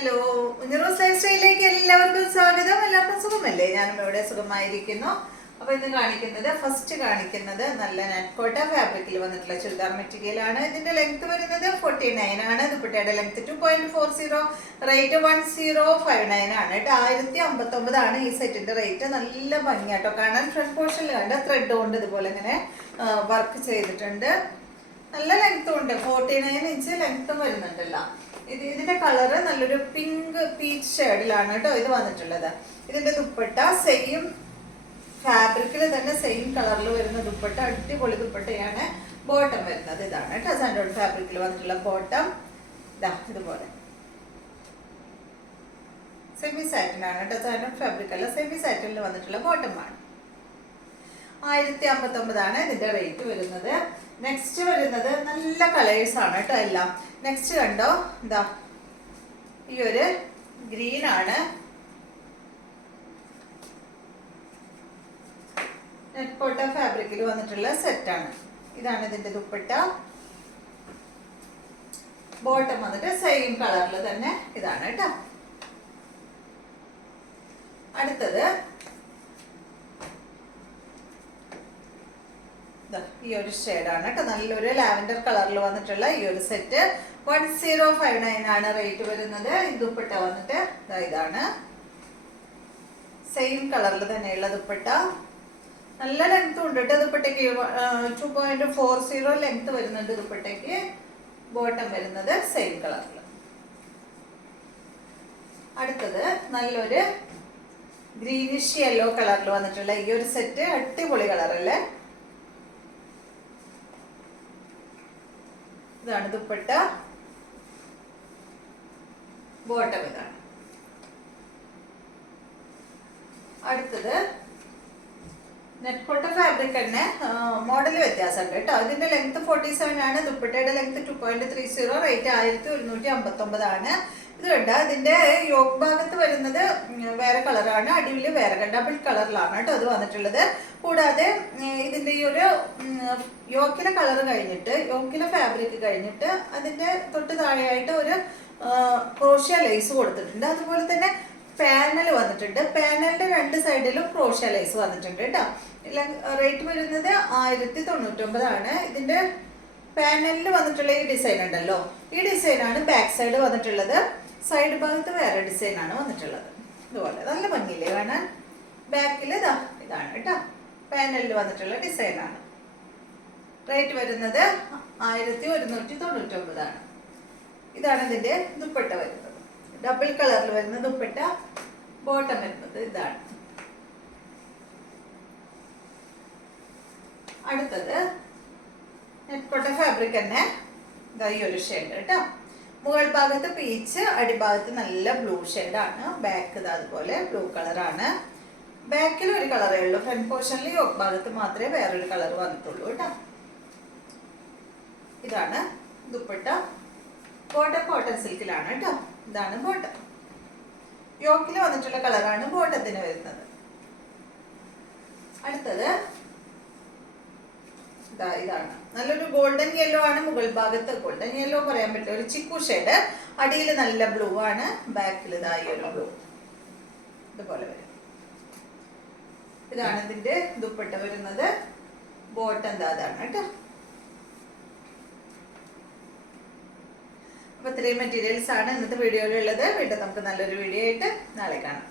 Hello, ഉഞ്ഞറോസ് life സ്റ്റൈലിലേക്ക് എല്ലാവർക്കും സ്വാഗതം. എല്ലാവർക്കും സുഖമല്ലേ? ഞാനും ഇവിടെ സുഖമായിരിക്കുന്നു. അപ്പൊ ഇന്ന് ഫസ്റ്റ് കാണിക്കുന്നത് നല്ല നെറ്റ്കോട്ട ഫാബ്രിക്കിൽ വന്നിട്ടുള്ള ചുരിദാർ മെറ്റീരിയൽ ആണ്. ഇതിന്റെ ലെങ്ത് വരുന്നത് 49 ആണ്. ദുപ്പട്ടയുടെ ലെങ്ത് 2.40, റേറ്റ് 1059 ആണ് കേട്ടോ. 1059 ആണ് ഈ സെറ്റിന്റെ റേറ്റ്. നല്ല ഭംഗിയാട്ടോ കാണാൻ. ഫ്രണ്ട് പോർഷനിൽ കണ്ട ത്രെഡ് കൊണ്ട് ഇതുപോലെ ഇങ്ങനെ വർക്ക് ചെയ്തിട്ടുണ്ട്. നല്ല ലെങ്ത്തും ഉണ്ട്. 49 ഇഞ്ച് ലെങ്ത്തും വരുന്നുണ്ടല്ലോ. ഇതിന്റെ കളറ് നല്ലൊരു പിങ്ക് പീച്ച് ഷെയ്ഡിലാണ് കേട്ടോ ഇത് വന്നിട്ടുള്ളത്. ഇതിന്റെ ദുപ്പട്ട സെയിം ഫാബ്രിക്കിൽ തന്നെ സെയിം കളറിൽ വരുന്ന ദുപ്പട്ട, അടിപൊളി ദുപ്പട്ടയാണ്. ബോട്ടം വരുന്നത് ഇതാണ് കേട്ടോ. സാൻഡോൺ ഫാബ്രിക്കിൽ വന്നിട്ടുള്ള ബോട്ടം ഇതാ ഇതുപോലെ സെമി സാറ്റിൻ ആണ് കേട്ടോ. സാൻഡോൺ ഫാബ്രിക് അല്ല, സെമി സാറ്റിനിൽ വന്നിട്ടുള്ള ബോട്ടമാണ്. 1059 ആണ് ഇതിന്റെ റേറ്റ് വരുന്നത്. നെക്സ്റ്റ് വരുന്നത് നല്ല കളേഴ്സ് ആണ് കേട്ടോ എല്ലാം. നെക്സ്റ്റ് കണ്ടോ, എന്താ ഈ ഒരു ഗ്രീൻ ആണ്. നെറ്റ്കോട്ട ഫാബ്രിക്കിൽ വന്നിട്ടുള്ള സെറ്റാണ്. ഇതാണ് ഇതിന്റെ ദുപ്പട്ട. ബോട്ടം വന്നിട്ട് സെയിം കളറിൽ തന്നെ ഇതാണ് കേട്ടോ. അടുത്തത് ഈ ഒരു ഷെയ്ഡാണ് കേട്ടോ. നല്ലൊരു ലാവൻഡർ കളറിൽ വന്നിട്ടുള്ള ഈ ഒരു സെറ്റ് 1059 ആണ് റേറ്റ് വരുന്നത്. ഈ ദുപ്പട്ട വന്നിട്ട് ഇതാണ് സെയിം കളറിൽ തന്നെയുള്ള ദുപ്പട്ട. നല്ല ലെങ്ത് ഉണ്ട് കേട്ടോ ദുപ്പട്ടയ്ക്ക്. 2.40 ലെങ്ത് വരുന്നുണ്ട് ദുപ്പട്ടയ്ക്ക്. ബോട്ടം വരുന്നത് സെയിം കളറിൽ. അടുത്തത് നല്ലൊരു ഗ്രീനിഷ് യെല്ലോ കളറിൽ വന്നിട്ടുള്ള ഈ ഒരു സെറ്റ്. അടിപൊളി കളറല്ലേ. ഇതാണ് ദുപ്പട്ട. ബോട്ടം ഇതാണ്. അടുത്തത് നെറ്റ്കോട്ട ഫാബ്രിക് തന്നെ മോഡൽ വ്യത്യാസമുണ്ട് കേട്ടോ. ഇതിന്റെ ലെങ്ത് 47 ആണ്. ദുപ്പട്ടയുടെ ലെങ്ത് 2.30, റേറ്റ് 1159 ആണ്. ഇത് കണ്ട ഇതിന്റെ യോക്ക് ഭാഗത്ത് വരുന്നത് വേറെ കളറാണ്, അടിയിൽ വേറെ ഡബിൾ കളറിലാണ് കേട്ടോ അത് വന്നിട്ടുള്ളത്. കൂടാതെ ഇതിന്റെ ഈ ഒരു യോക്കിലെ കളർ കഴിഞ്ഞിട്ട്, യോക്കിലെ ഫാബ്രിക് കഴിഞ്ഞിട്ട് അതിന്റെ തൊട്ട് താഴെയായിട്ട് ഒരു ക്രോഷ്യ ലേസ് കൊടുത്തിട്ടുണ്ട്. അതുപോലെ തന്നെ പാനൽ വന്നിട്ടുണ്ട്. പാനലിന്റെ രണ്ട് സൈഡിലും ക്രോഷ്യ ലേസ് വന്നിട്ടുണ്ട് കേട്ടോ. റേറ്റ് വരുന്നത് 1099 ആണ്. ഇതിന്റെ പാനലിൽ വന്നിട്ടുള്ള ഈ ഡിസൈൻ ഉണ്ടല്ലോ, ഈ ഡിസൈനാണ് ബാക്ക് സൈഡ് വന്നിട്ടുള്ളത്. സൈഡ് ഭാഗത്ത് വേറെ ഡിസൈനാണ് വന്നിട്ടുള്ളത്. ഇതുപോലെ നല്ല ഭംഗിയില്ലേ കാണാൻ. ബാക്കിൽ ഇതാണ് കേട്ടോ പാനലിൽ വന്നിട്ടുള്ള ഡിസൈനാണ്. റേറ്റ് വരുന്നത് 1199 ആണ്. ഇതാണ് ഇതിന്റെ ദുപ്പട്ട വരുന്നത്. ഡബിൾ കളറിൽ വരുന്ന ദുപ്പട്ട. ബോട്ടം വരുന്നത് ഇതാണ്. അടുത്തത് നെറ്റ്കോട്ട ഫാബ്രിക് തന്നെ ഈ ഒരു ഷെയ്ഡ് കേട്ടോ. മുകൾ ഭാഗത്ത് പീച്ച്, അടിഭാഗത്ത് നല്ല ബ്ലൂ ഷെയ്ഡാണ്. ബാക്ക് അതുപോലെ ബ്ലൂ കളറാണ്. ബാക്കിൽ ഒരു കളറേ ഉള്ളൂ. ഫ്രണ്ട് പോർഷനിൽ യോക്ക് ഭാഗത്ത് മാത്രമേ വേറൊരു കളർ വന്നിട്ടുള്ളൂ കേട്ടോ. ഇതാണ് ദുപ്പട്ട. ബോട്ടം കോട്ടൺ സിൽക്കിലാണ് കേട്ടോ. ഇതാണ് ബോട്ടം. യോക്കിൽ വന്നിട്ടുള്ള കളറാണ് ബോട്ടത്തിന് വരുന്നത്. അടുത്തത് ഇതാണ് നല്ലൊരു ഗോൾഡൻ യെല്ലോ ആണ്. മുകൾ ഭാഗത്ത് ഗോൾഡൻ യെല്ലോ പറയാൻ പറ്റില്ല, ഒരു ചിക്കു ഷെയ്ഡ്. അടിയിൽ നല്ല ബ്ലൂ ആണ്. ബാക്കിൽ ഇതായി ഒരു ബ്ലൂ ഇതുപോലെ വരും. ഇതാണ് ഇതിന്റെ ദുപ്പട്ട വരുന്നത്. ബോട്ടം അതാണ് കേട്ടോ. അപ്പൊ ഇത്രയും മെറ്റീരിയൽസ് ആണ് ഇന്നത്തെ വീഡിയോയിലുള്ളത്. വീണ്ടും നമുക്ക് നല്ലൊരു വീഡിയോ ആയിട്ട് നാളെ കാണാം.